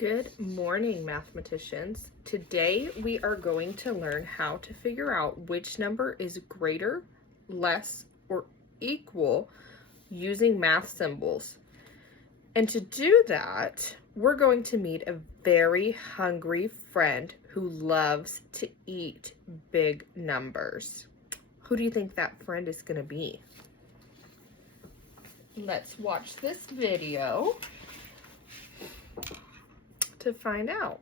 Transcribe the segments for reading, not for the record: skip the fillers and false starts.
Good morning, mathematicians. Today we are going to learn how to figure out which number is greater, less, or equal using math symbols. And to do that, we're going to meet a very hungry friend who loves to eat big numbers. Who do you think that friend is going to be? Let's watch this video to find out.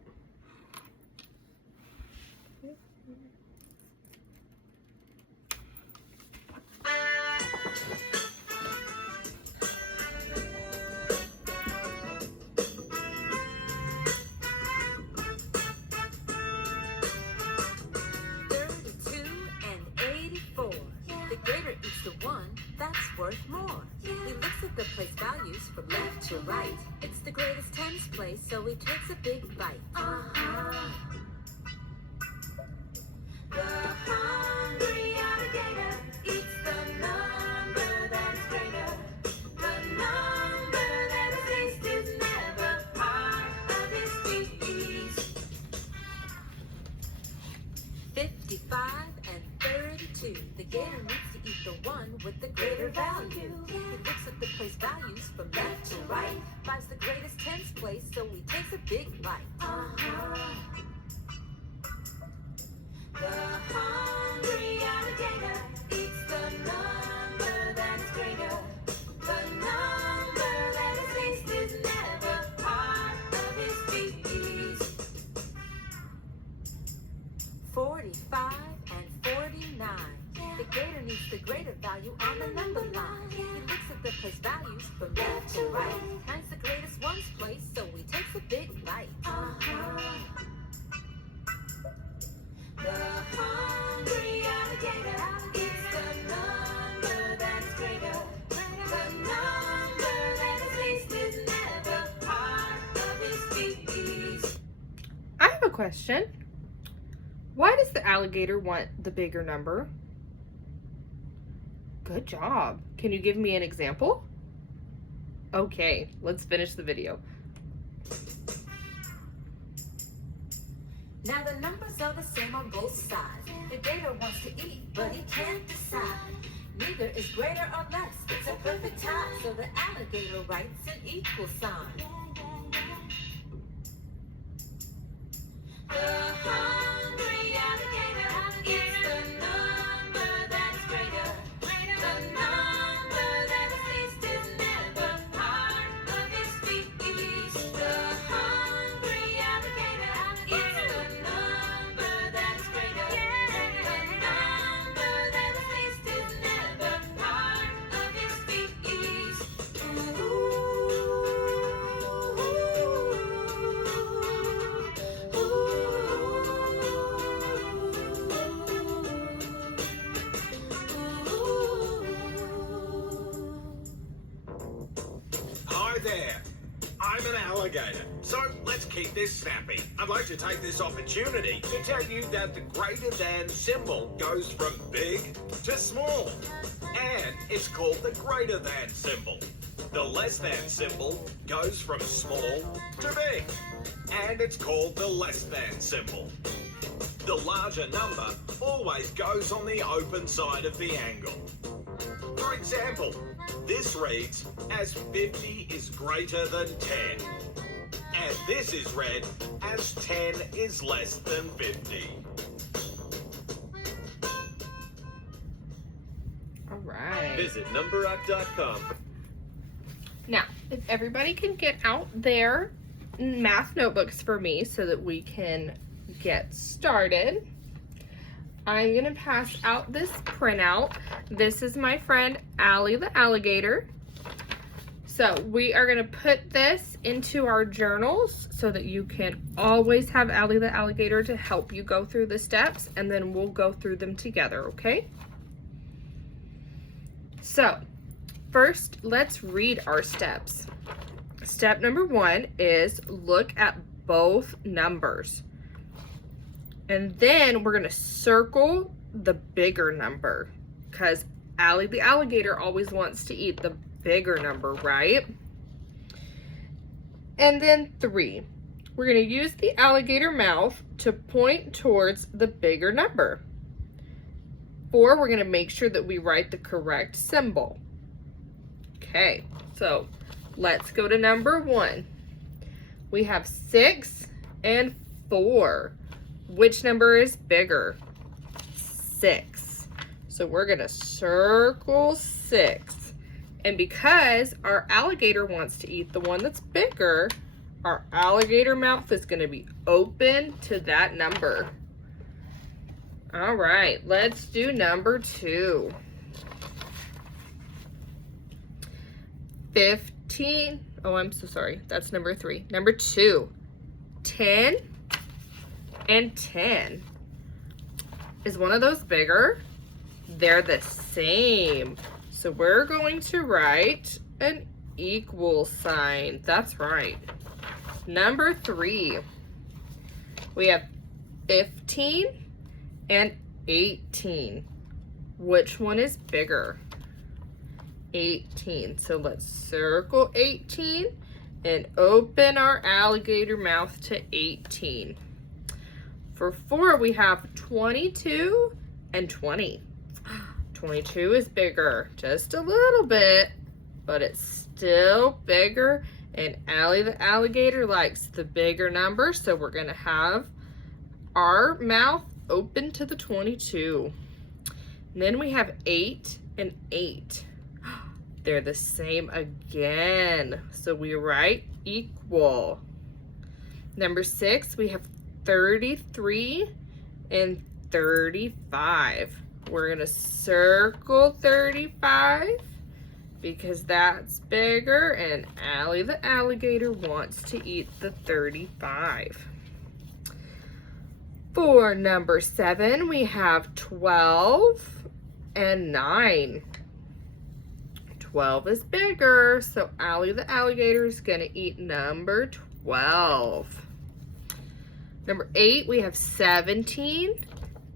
That's worth more. He looks at the place values from left to right. It's the greatest tens place, so he takes a big bite. The hungry alligator eats the number that is greater. The number that is least is never part of his feast. 55 and 32. The gator needs to eat the one with the greater value. He looks at the place values from left to right. Finds the greatest tens place, so he takes a big bite. The hungry alligator eats the number that is greater. The number that is least is never part of his feast. 45 and 49. The gator needs the greater value on the number line. He looks at the place values from left to right. Finds the greatest ones place, so he takes a big bite. The hungry alligator eats the number that is greater. The number that is least is never part of his feast. I have a question. Why does the alligator want the bigger number? Good job. Can you give me an example? Okay, let's finish the video. Now the numbers are the same on both sides. The gator wants to eat, but he can't decide. Neither is greater or less. It's a perfect tie. So the alligator writes an equal sign. The hungry alligator eats the number that is greater. The number that is least is never part of his feast. The hungry alligator eats the number that is greater. The number that is least is never part of his feast. Hi there. I'm an alligator, so let's keep this snappy. I'd like to take this opportunity to tell you that the greater than symbol goes from big to small, and it's called the greater than symbol. The less than symbol goes from small to big, and it's called the less than symbol. The larger number always goes on the open side of the angle. For example, this reads as 50 is greater than 10. And this is read as 10 is less than 50. All right. Visit numberrock.com. Now, if everybody can get out their math notebooks for me so that we can get started. I'm gonna pass out this printout. This is my friend Allie the alligator. So we are gonna put this into our journals so that you can always have Allie the alligator to help you go through the steps, and then we'll go through them together, okay? So first, let's read our steps. Step number 1 is look at both numbers. And then we're gonna circle the bigger number because Allie the alligator always wants to eat the bigger number, right? And then 3, we're going to use the alligator mouth to point towards the bigger number. 4, we're going to make sure that we write the correct symbol. Okay, so let's go to number 1. We have 6 and 4. Which number is bigger? 6. So we're going to circle 6. And because our alligator wants to eat the one that's bigger, our alligator mouth is going to be open to that number. All right, let's do number 2. 15. Oh, I'm so sorry. That's number 3. Number 2. 10 and 10. Is one of those bigger? They're the same. So we're going to write an equal sign. That's right. Number 3. We have 15 and 18. Which one is bigger? 18. So let's circle 18 and open our alligator mouth to 18. For 4, we have 22 and 20. 22 is bigger, just a little bit, but it's still bigger. And Allie the alligator likes the bigger number, so we're gonna have our mouth open to the 22. And then we have 8 and 8. They're the same again, so we write equal. Number 6, we have 33 and 35. We're gonna circle 35 because that's bigger, and Allie the alligator wants to eat the 35. For number 7, we have 12 and 9. 12 is bigger, so Allie the alligator is gonna eat number 12. Number 8, we have 17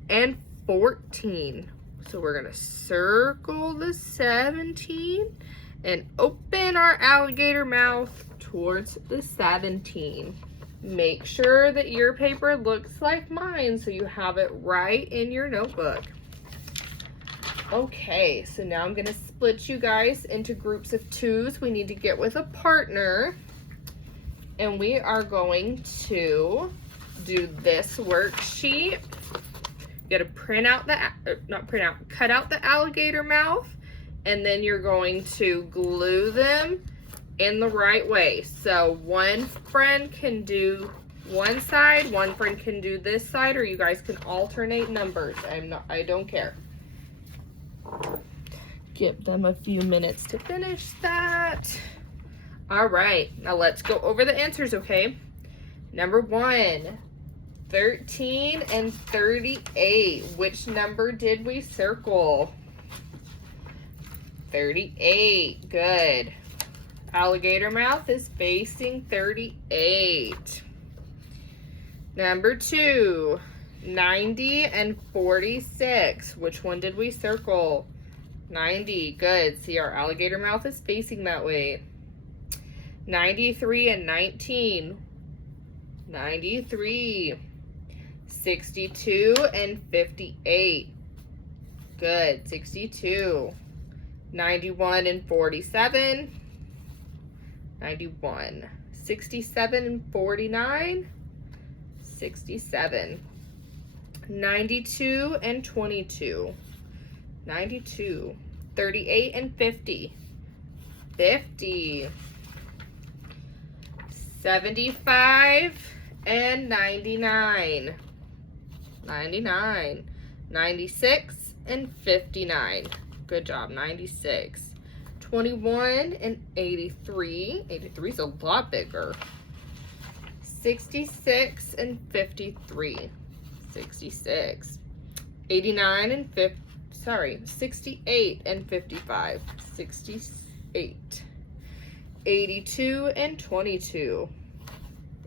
and 14. So we're gonna circle the 17 and open our alligator mouth towards the 17. Make sure that your paper looks like mine so you have it right in your notebook. Okay, so now I'm gonna split you guys into groups of 2s. We need to get with a partner, and we are going to do this worksheet. You gotta print out cut out the alligator mouth, and then you're going to glue them in the right way. So one friend can do one side, one friend can do this side, or you guys can alternate numbers. I don't care. Give them a few minutes to finish that. All right, now let's go over the answers, okay? Number 1, 13 and 38. Which number did we circle? 38, good. Alligator mouth is facing 38. Number 2, 90 and 46. Which one did we circle? 90, good. See, our alligator mouth is facing that way. 93 and 19. 93. 62 and 58. Good, 62. 91 and 47. 91. 67 and 49. 67. 92 and 22. 92. 38 and 50. 50. 75 and 99. 99. 96 and 59. Good job, 96. 21 and 83. 83 is a lot bigger. 66 and 53. 66. 89 and 68 and 55. 68. 82 and 22.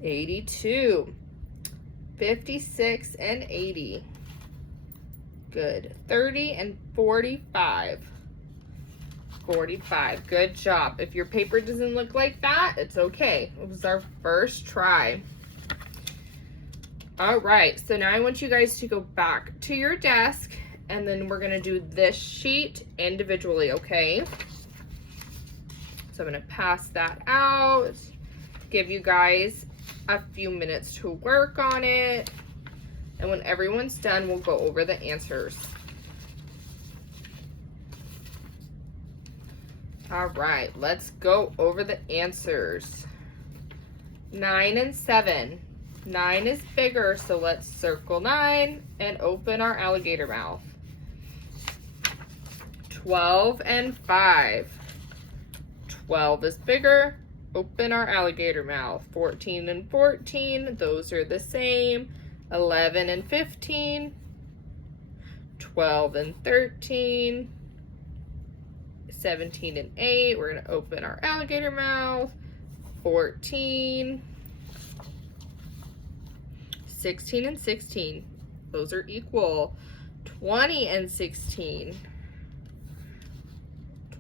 82. 56 and 80. Good. 30 and 45. 45. Good job. If your paper doesn't look like that, it's okay. It was our first try. All right, so now I want you guys to go back to your desk, and then we're gonna do this sheet individually, okay? So I'm gonna pass that out, give you guys a few minutes to work on it, and when everyone's done, we'll go over the answers. All right, let's go over the answers. 9 and 7. 9 is bigger, so let's circle 9 and open our alligator mouth. 12 and 5. 12 is bigger, open our alligator mouth. 14 and 14, those are the same. 11 and 15. 12 and 13. 17 and 8, we're gonna open our alligator mouth. 14. 16 and 16, those are equal. 20 and 16.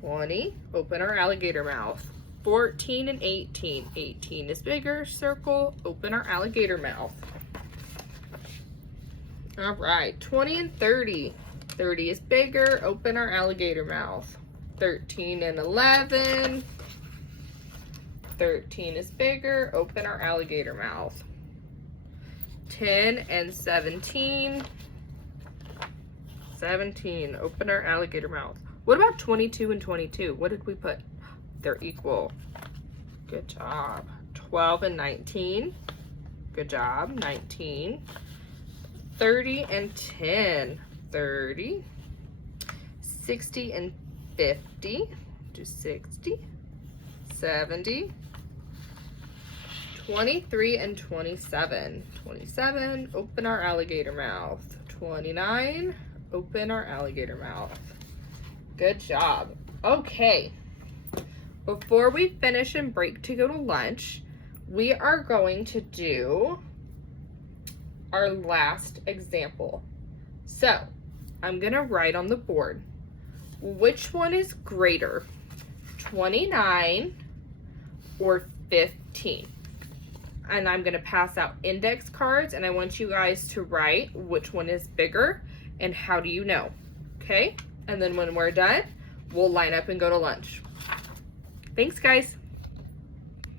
20, open our alligator mouth. 14 and 18. 18 is bigger, circle, open our alligator mouth. All right, 20 and 30. 30 is bigger, open our alligator mouth. 13 and 11. 13 is bigger, open our alligator mouth. 10 and 17. 17, open our alligator mouth. What about 22 and 22? What did we put? They're equal. Good job. 12 and 19. Good job. 19. 30 and 10. 30. 60 and 50. Do 60. 70. 23 and 27. 27, open our alligator mouth. 29, open our alligator mouth. Good job. Okay. Before we finish and break to go to lunch, we are going to do our last example. So, I'm going to write on the board, which one is greater, 29 or 15? And I'm going to pass out index cards, and I want you guys to write which one is bigger and how do you know, okay? And then when we're done, we'll line up and go to lunch. Thanks, guys.